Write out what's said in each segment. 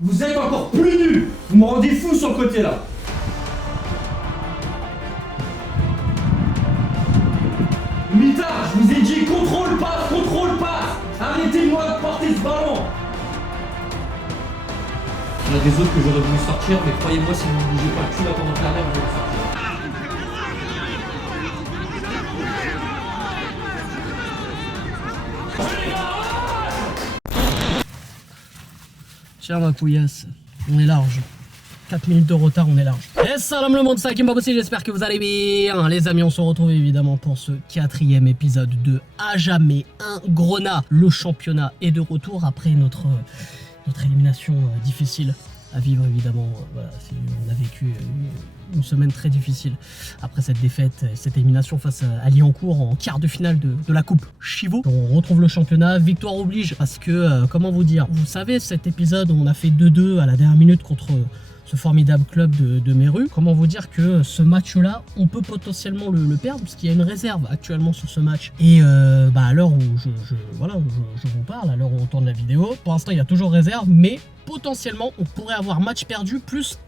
Vous êtes encore plus nuls. Vous me rendez fou sur le côté là. Mitard, je vous ai dit contrôle passe. Arrêtez-moi de porter ce ballon. Il y en a des autres que j'aurais voulu sortir, mais croyez-moi, si vous ne bougez pas le cul là pendant le carrière, je vais le sortir. Tiens ma couillasse, on est large. 4 minutes de retard, on est large. Et salam le monde, c'est Hakim Babossi, j'espère que vous allez bien. Les amis, on se retrouve évidemment pour ce 4e épisode de À jamais un Grenat. Le championnat est de retour après notre élimination difficile à vivre évidemment. Voilà, on a vécu une semaine très difficile après cette défaite, cette élimination face à Liancourt en quart de finale de la coupe Chivo. On retrouve le championnat, victoire oblige parce que, comment vous dire, vous savez cet épisode où on a fait 2-2 à la dernière minute contre ce formidable club de Méru. Comment vous dire que ce match-là, on peut potentiellement le perdre parce qu'il y a une réserve actuellement sur ce match. Et à l'heure où je vous parle, à l'heure où on tourne la vidéo, pour l'instant il y a toujours réserve, mais potentiellement on pourrait avoir match perdu plus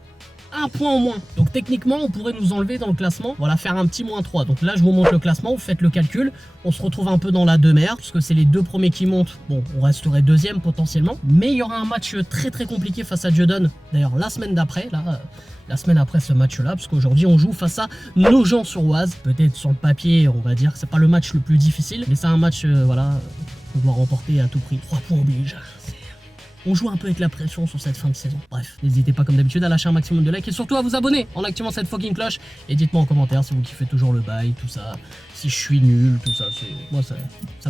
un point en moins. Donc techniquement on pourrait nous enlever dans le classement, voilà, faire un petit -3. Donc là je vous montre le classement, vous faites le calcul, on se retrouve un peu dans la demeure parce que c'est les deux premiers qui montent. Bon, on resterait deuxième potentiellement, mais il y aura un match très compliqué face à Dieudonne, d'ailleurs la semaine d'après, la semaine après ce match-là, parce qu'aujourd'hui on joue face à Nogent-sur-Oise. Peut-être sur le papier, on va dire que c'est pas le match le plus difficile, mais c'est un match qu'on doit remporter à tout prix. 3 points oblige. On joue un peu avec la pression sur cette fin de saison. Bref, n'hésitez pas comme d'habitude à lâcher un maximum de likes et surtout à vous abonner en activant cette fucking cloche. Et dites-moi en commentaire si vous kiffez toujours le bail, tout ça, si je suis nul, tout ça. Moi ça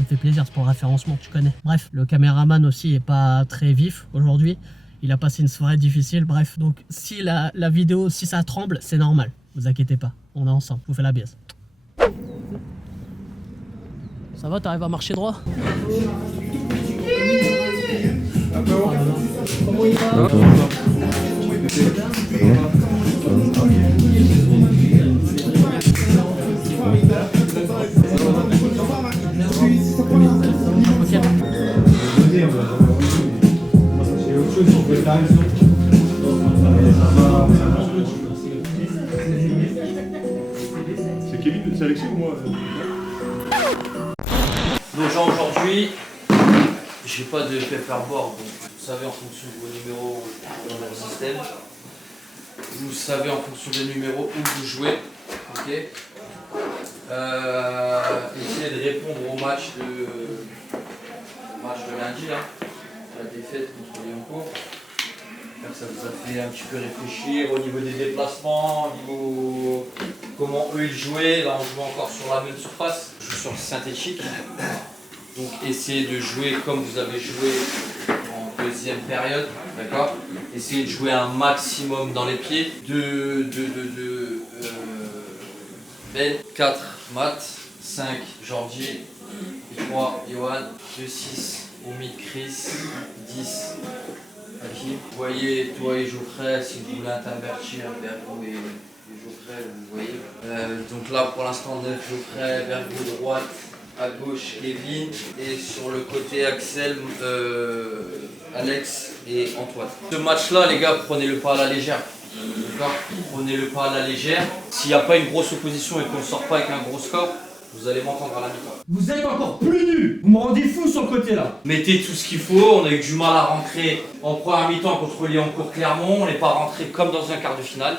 me fait plaisir, c'est pour le référencement, tu connais. Bref, le caméraman aussi est pas très vif aujourd'hui. Il a passé une soirée difficile, bref. Donc si la vidéo, si ça tremble, c'est normal. Vous inquiétez pas, on est ensemble, je vous fais la biaise. Ça va, t'arrives à marcher droit? Comment il va? C'est Kevin, c'est Alexis ou moi? Donc aujourd'hui, j'ai pas de paperboard, donc vous savez en fonction de vos numéros dans le système, vous savez en fonction des numéros où vous jouez, ok. Essayez de répondre au match de lundi là, la défaite contre Liancourt. Ça vous a fait un petit peu réfléchir au niveau des déplacements, au niveau comment eux ils jouaient. Là on joue encore sur la même surface, je joue sur le synthétique. Donc essayez de jouer comme vous avez joué en deuxième période, d'accord. Essayez de jouer un maximum dans les pieds. Ben, 4 Matt, 5 Jordi, 3 Johan, 2-6 Oumid Chris, 10 Hakim. Vous voyez, toi et Geoffrey, si vous voulez intervertir Bergou et Geoffrey, vous voyez. Donc là pour l'instant 9 Geoffrey, Bergou droite, à gauche Kevin et sur le côté Axel, Alex et Antoine. Ce match-là, les gars, prenez-le pas à la légère. D'accord ? Prenez-le pas à la légère. S'il n'y a pas une grosse opposition et qu'on ne sort pas avec un gros score, vous allez m'entendre à la mi-temps. Vous êtes encore plus nuls. Vous me rendez fou sur le côté là. Mettez tout ce qu'il faut. On a eu du mal à rentrer en première mi-temps contre Liancourt Clermont. On n'est pas rentré comme dans un quart de finale.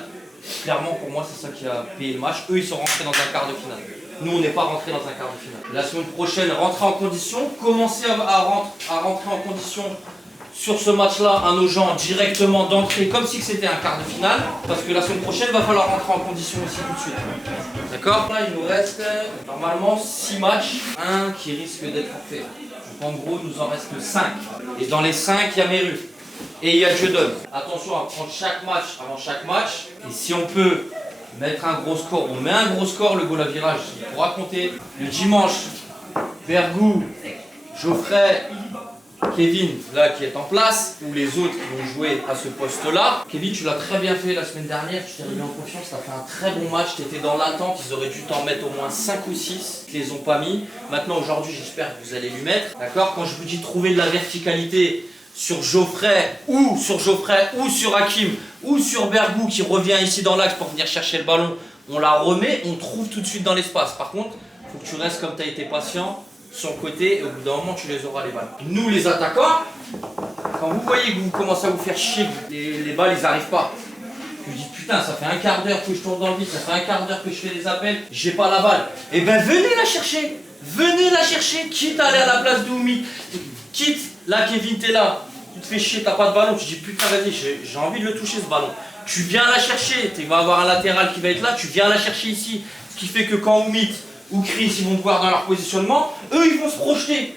Clairement, pour moi, c'est ça qui a payé le match. Eux, ils sont rentrés dans un quart de finale. Nous, on n'est pas rentré dans un quart de finale. La semaine prochaine, rentrez en condition. Commencez à rentrer en condition sur ce match-là, à Nogent, directement d'entrée, comme si c'était un quart de finale. Parce que la semaine prochaine, il va falloir rentrer en condition aussi tout de suite. D'accord? Là, il nous reste normalement 6 matchs. Un qui risque d'être fait. Donc en gros, il nous en reste 5. Et dans les 5, il y a Méru. Et il y a Dieudonne. Attention à prendre chaque match avant chaque match. Et si on peut mettre un gros score, on met un gros score, le goal à virage, il pourra compter. Le dimanche, Bergou, Geoffrey, Kevin, là qui est en place, ou les autres qui vont jouer à ce poste-là. Kevin, tu l'as très bien fait la semaine dernière, tu t'es remis en confiance, tu as fait un très bon match, tu étais dans l'attente, ils auraient dû t'en mettre au moins 5 ou 6, ils ne les ont pas mis. Maintenant, aujourd'hui, j'espère que vous allez lui mettre. D'accord? Quand je vous dis trouver de la verticalité, sur Geoffrey ou sur Hakim ou sur Bergou qui revient ici dans l'axe pour venir chercher le ballon, on la remet, on trouve tout de suite dans l'espace. Par contre, il faut que tu restes comme tu as été patient sur le côté et au bout d'un moment tu les auras les balles. Nous les attaquants, quand vous voyez que vous commencez à vous faire chier, les balles ils n'arrivent pas. Je me dis putain, ça fait un quart d'heure que je tourne dans le vide, ça fait un quart d'heure que je fais des appels, j'ai pas la balle. Et ben venez la chercher, quitte à aller à la place de Oumi, quitte, là Kevin t'es là, tu te fais chier, t'as pas de ballon, tu dis putain vas-y, j'ai envie de le toucher ce ballon. Tu viens la chercher, tu vas avoir un latéral qui va être là, tu viens la chercher ici, ce qui fait que quand Oumi ou Chris ils vont te voir dans leur positionnement, eux ils vont se projeter.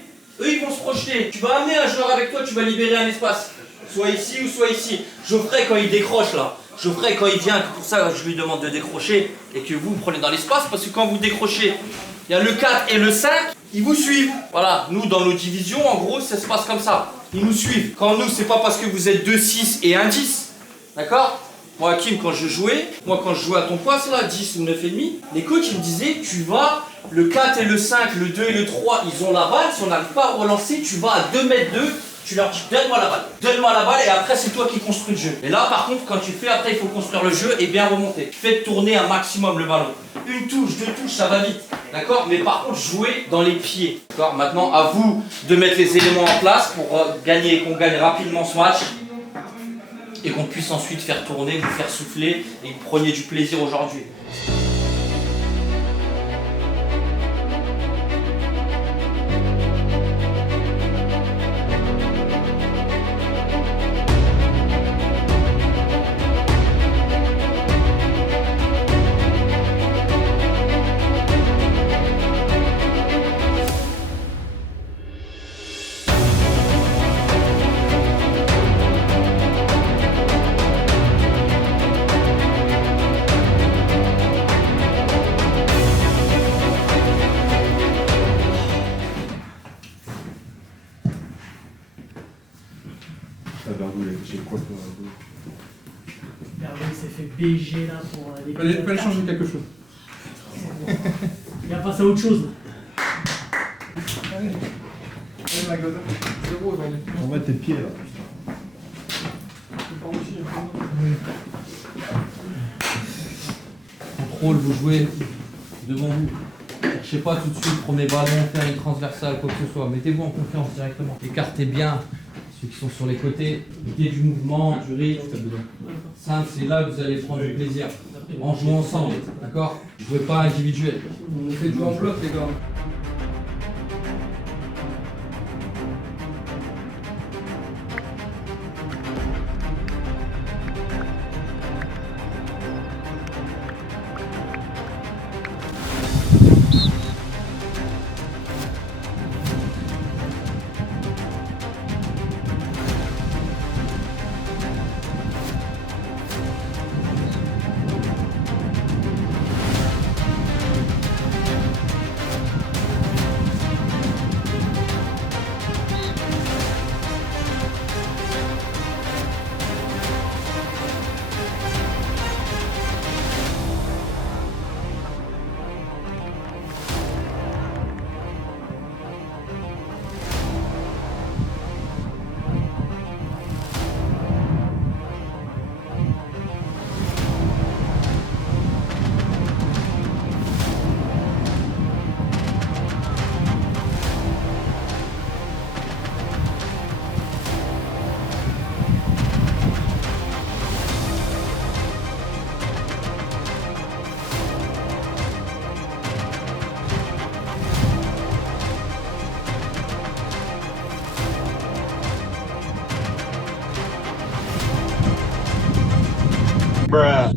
Tu vas amener un joueur avec toi, tu vas libérer un espace. Soit ici ou soit ici. Geoffrey quand il décroche là, Geoffrey quand il vient, pour ça je lui demande de décrocher et que vous prenez dans l'espace parce que quand vous décrochez, il y a le 4 et le 5, ils vous suivent. Voilà, nous dans nos divisions, en gros ça se passe comme ça. Ils nous suivent. Quand nous, c'est pas parce que vous êtes 2-6 et 1-10. D'accord ? Moi, Hakim, quand je jouais à ton poste là, 10 ou 9,5, les coachs ils me disaient, tu vas, le 4 et le 5, le 2 et le 3, ils ont la balle, si on n'arrive pas à relancer, tu vas à 2 mètres 2, tu leur dis donne-moi la balle et après c'est toi qui construis le jeu. Et là par contre quand tu fais après il faut construire le jeu et bien remonter. Faites tourner un maximum le ballon. Une touche, 2 touches, ça va vite. D'accord ? Mais par contre jouez dans les pieds. D'accord ? Maintenant à vous de mettre les éléments en place pour gagner et qu'on gagne rapidement ce match. Et qu'on puisse ensuite faire tourner, vous faire souffler et que vous preniez du plaisir aujourd'hui. J'ai quoi pour Bergou s'est fait BG là pour les. Il fallait changer quelque chose. Il a passé à autre chose. On va tes pieds là. Contrôle, vous jouez devant vous. Cherchez pas tout de suite, premier ballon, faire une transversale, quoi que ce soit. Mettez-vous en confiance directement. Écartez bien ceux qui sont sur les côtés. Mettez du mouvement, du rythme. Simple, c'est là que vous allez prendre du plaisir. En jouant ensemble, d'accord ? Jouez pas individuel. On fait jouer en bloc les gars. Bruh.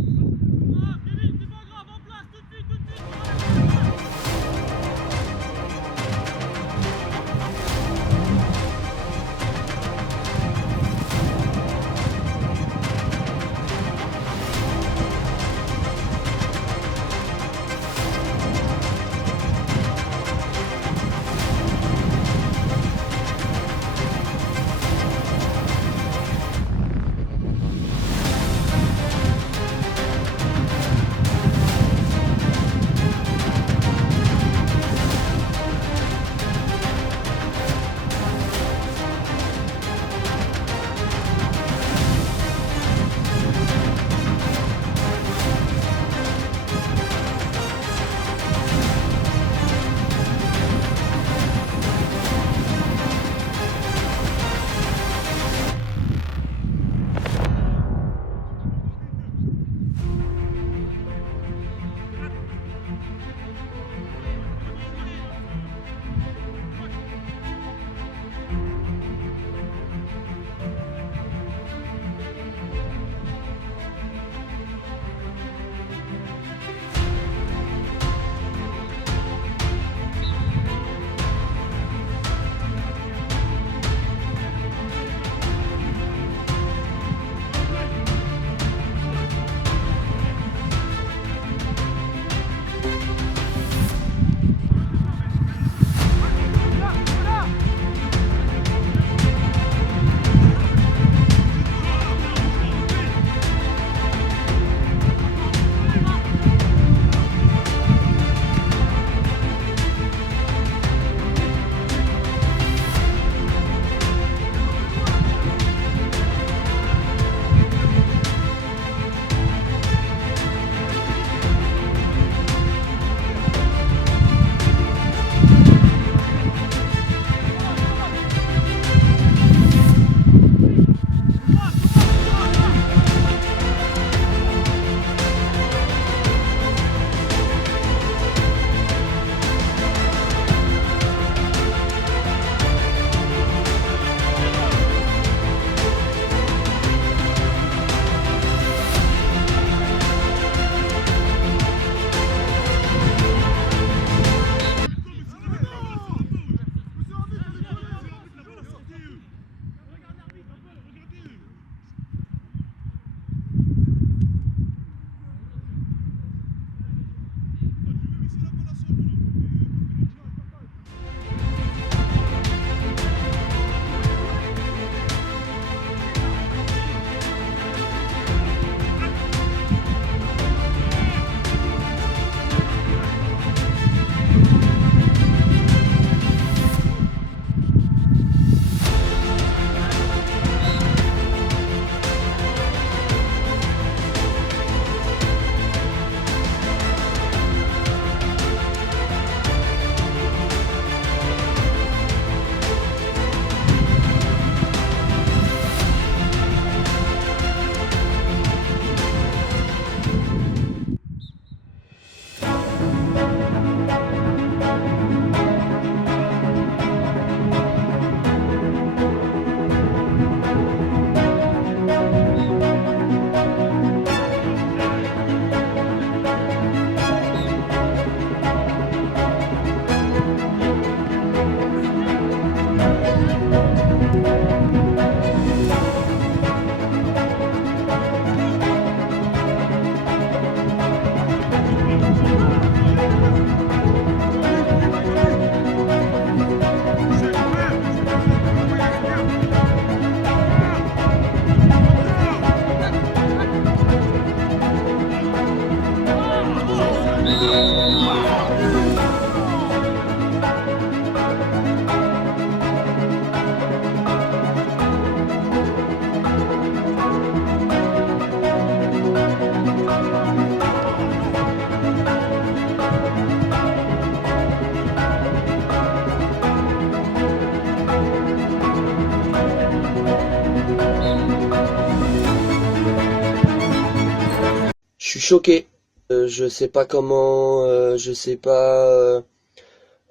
suis choqué. Je sais pas comment, je sais pas,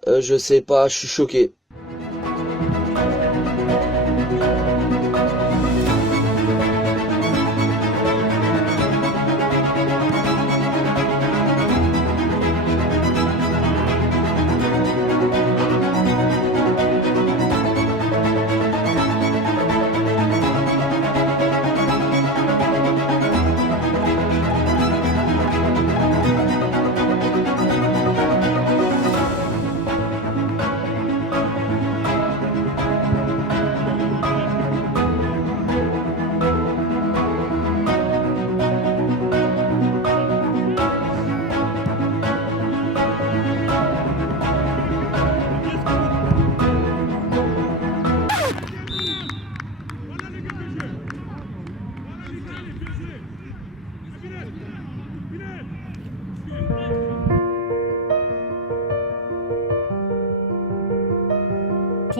je suis choqué.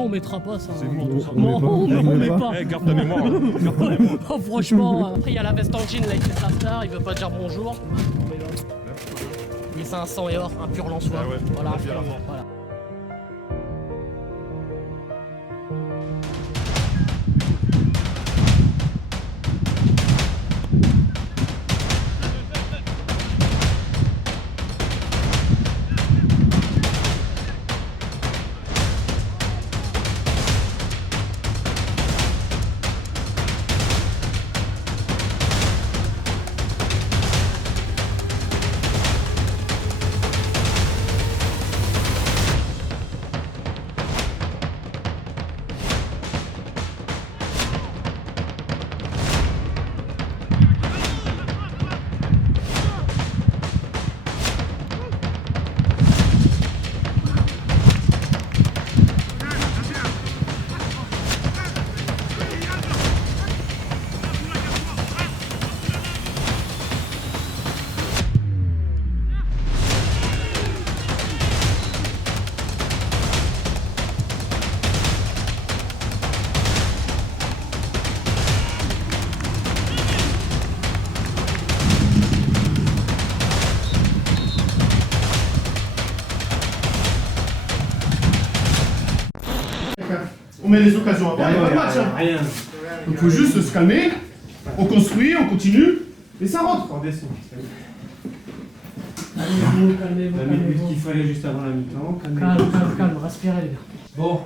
On mettra pas ça. C'est hein. bon, ça, Non, on met pas. Eh, garde ta mémoire. Garde ta mémoire. Oh, franchement, après il y a la veste en jean là avec les stars, il veut pas dire bonjour. Mais c'est un sang et or, un pur lançois. Ah ouais, Voilà, on a bien la force. voilà. On met les occasions avant, il n'y a pas de match. Hein. Rien. Il faut juste se calmer, on construit, on continue, et ça rentre. On descend. Calmez-vous, On a mis le but calmez-vous. qu'il fallait juste avant la mi-temps. Calme, respirez les gars. Bon.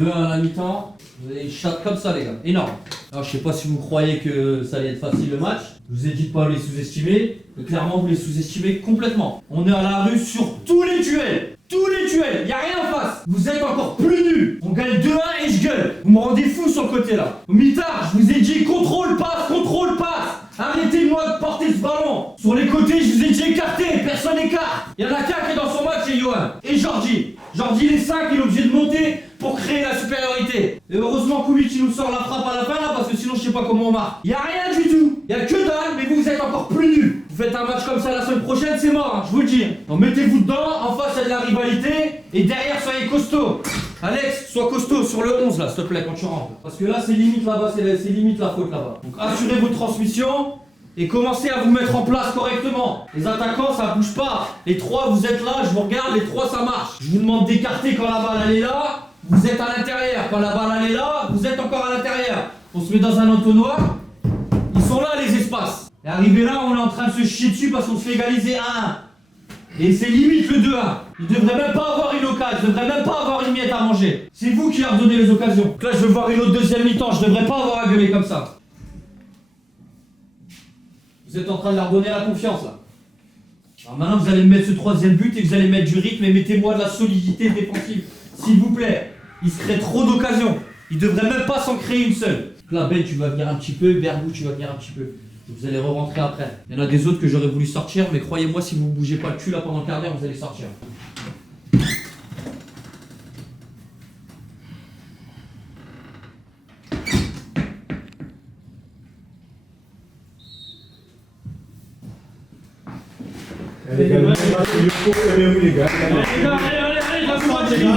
2-1 à la mi-temps. Vous avez une chatte comme ça, les gars. Énorme. Alors, je sais pas si vous croyez que ça allait être facile le match. Je vous ai dit de pas les sous-estimer. Mais clairement, vous les sous-estimez complètement. On est à la rue sur tous les duels. Tous les duels. Y a rien en face. Vous êtes encore plus nuls. On gagne 2-1 et je gueule. Vous me rendez fou sur le côté là. Au mitard, je vous ai dit contrôle, passe, contrôle, passe. Arrêtez-moi de porter ce ballon. Sur les côtés, je vous ai dit écarté. Personne écarte. Il y en a qu'un qui est dans son match, c'est Johan. Et Georgie. Georgie, les 5, il est obligé de monter pour créer la supériorité. Et heureusement, Kubic, il nous sort la frappe à la fin là, parce que sinon, je sais pas comment on marque. Y a rien du tout. Y a que dalle, mais vous êtes encore plus nuls. Vous faites un match comme ça la semaine prochaine, c'est mort, hein, je vous le dis. Donc mettez-vous dedans, en face, il y a de la rivalité. Et derrière, soyez costaud. Alex, sois costaud sur le 11 là, s'il te plaît, quand tu rentres. Parce que là, c'est limite là-bas, c'est limite la faute là-bas. Donc assurez vos transmissions. Et commencez à vous mettre en place correctement. Les attaquants, ça bouge pas. Les 3, vous êtes là, je vous regarde, les 3, ça marche. Je vous demande d'écarter quand la balle elle est là, vous êtes à l'intérieur. Quand la balle elle est là, vous êtes encore à l'intérieur. On se met dans un entonnoir. Ils sont là les espaces. Et arrivé là, on est en train de se chier dessus parce qu'on se fait égaliser 1-1. Et c'est limite le 2-1. Ils devraient même pas avoir une occasion, ils devraient même pas avoir une miette à manger. C'est vous qui leur donnez les occasions. Donc là, je veux voir une autre deuxième mi-temps, je devrais pas avoir à gueuler comme ça. Vous êtes en train de leur donner la confiance là. Alors maintenant vous allez me mettre ce troisième but et vous allez mettre du rythme et mettez-moi de la solidité défensive. S'il vous plaît. Il se crée trop d'occasions. Il devrait même pas s'en créer une seule. Donc là Ben tu vas venir un petit peu, Bergou tu vas venir un petit peu. Vous allez re-rentrer après. Il y en a des autres que j'aurais voulu sortir, mais croyez-moi si vous bougez pas le cul là pendant le quart d'heure, vous allez sortir. Les gars, il faut aimer les gars. Allez, la fois, c'est fini.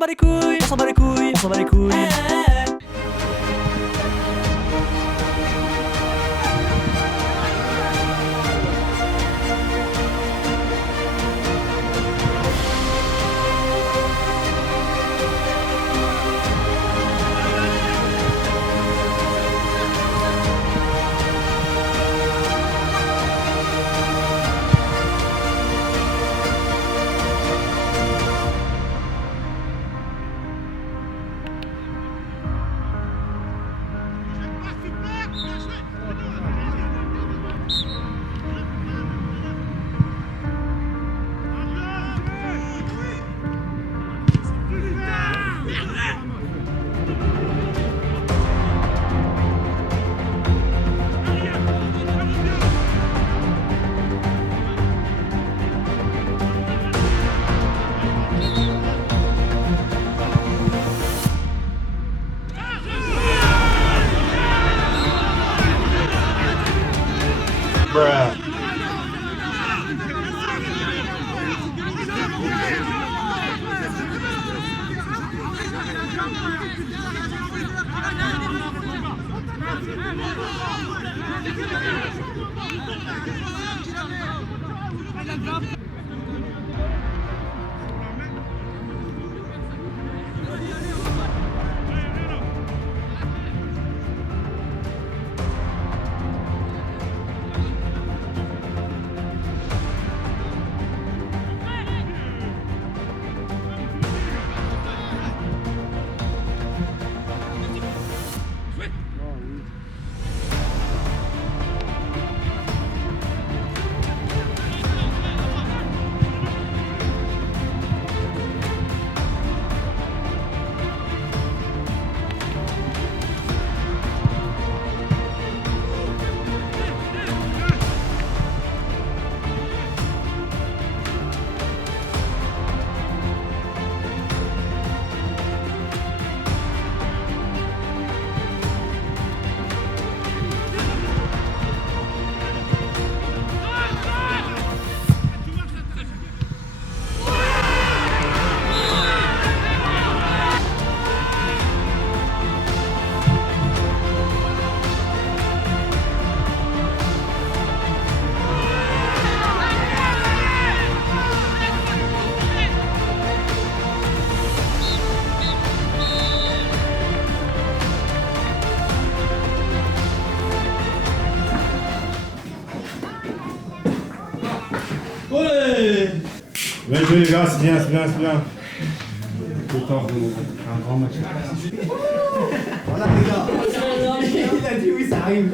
bat les couilles, on s'en bat les couilles, on s'en bat les couilles. Bien joué les gars, c'est bien, c'est bien, c'est bien. Le temps pour un grand match. Voilà les gars. Il a dit oui, ça arrive.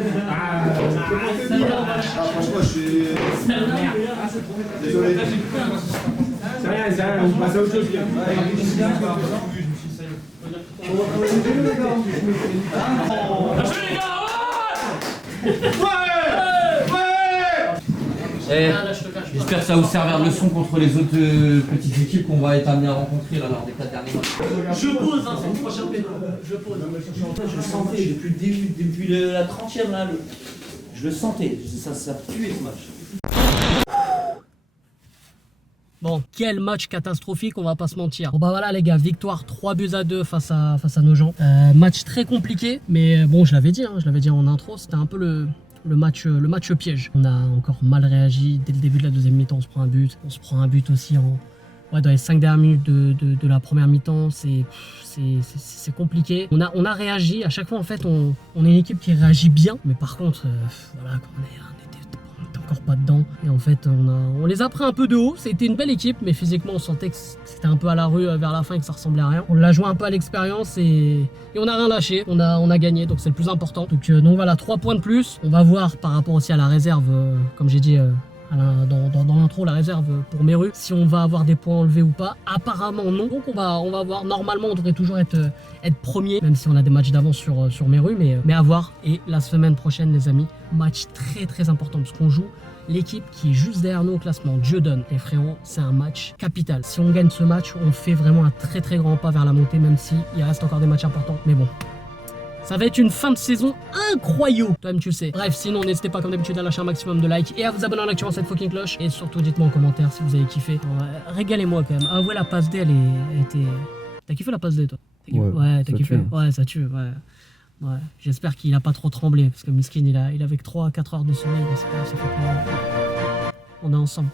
Franchement, je suis. Désolé. C'est rien, on passe à autre chose. J'espère que ça va vous servir de leçon contre les autres petites équipes qu'on va être amenés à rencontrer là, lors des 4 derniers matchs. Je pose, hein, c'est le prochain pédo. Je pose. Je le sentais depuis le début, depuis la 30e là, je le sentais, ça puait ce match. Bon, quel match catastrophique, on va pas se mentir. Bon bah voilà les gars, victoire 3-2 face à nos gens. Match très compliqué, mais bon je l'avais dit en intro, c'était un peu le match piège. On a encore mal réagi dès le début de la deuxième mi-temps, on se prend un but aussi dans les 5 dernières minutes de la première mi-temps. C'est compliqué. On a réagi, à chaque fois en fait on est une équipe qui réagit bien, mais par contre voilà, quand on était encore pas dedans, et en fait on les a pris un peu de haut. C'était une belle équipe, mais physiquement on sentait que c'était un peu à la rue vers la fin et que ça ressemblait à rien. On l'a joué un peu à l'expérience et on a rien lâché, on a gagné, donc c'est le plus important. Donc voilà, 3 points de plus. On va voir par rapport aussi à la réserve, comme j'ai dit dans l'intro, la réserve pour Meru, si on va avoir des points enlevés ou pas. Apparemment non, donc on va voir. Normalement on devrait toujours être premier, même si on a des matchs d'avance sur Meru, mais à voir. Et la semaine prochaine les amis, match très très important, parce qu'on joue l'équipe qui est juste derrière nous au classement, Dieu donne. Et frérot, c'est un match capital. Si on gagne ce match, on fait vraiment un très très grand pas vers la montée, même si il reste encore des matchs importants, mais bon, ça va être une fin de saison incroyable, toi-même tu le sais. Bref, sinon n'hésitez pas comme d'habitude à lâcher un maximum de likes et à vous abonner en activant cette fucking cloche. Et surtout dites-moi en commentaire si vous avez kiffé. Régalez-moi quand même. Avouez, la passe D, elle T'as kiffé la passe D, toi? Ouais, t'as ça kiffé. tue. Ouais, ça tue, ouais. J'espère qu'il a pas trop tremblé, parce que Miskin, il avait que 3 à 4 heures de sommeil, mais c'est pas, ça fait pas. On est ensemble.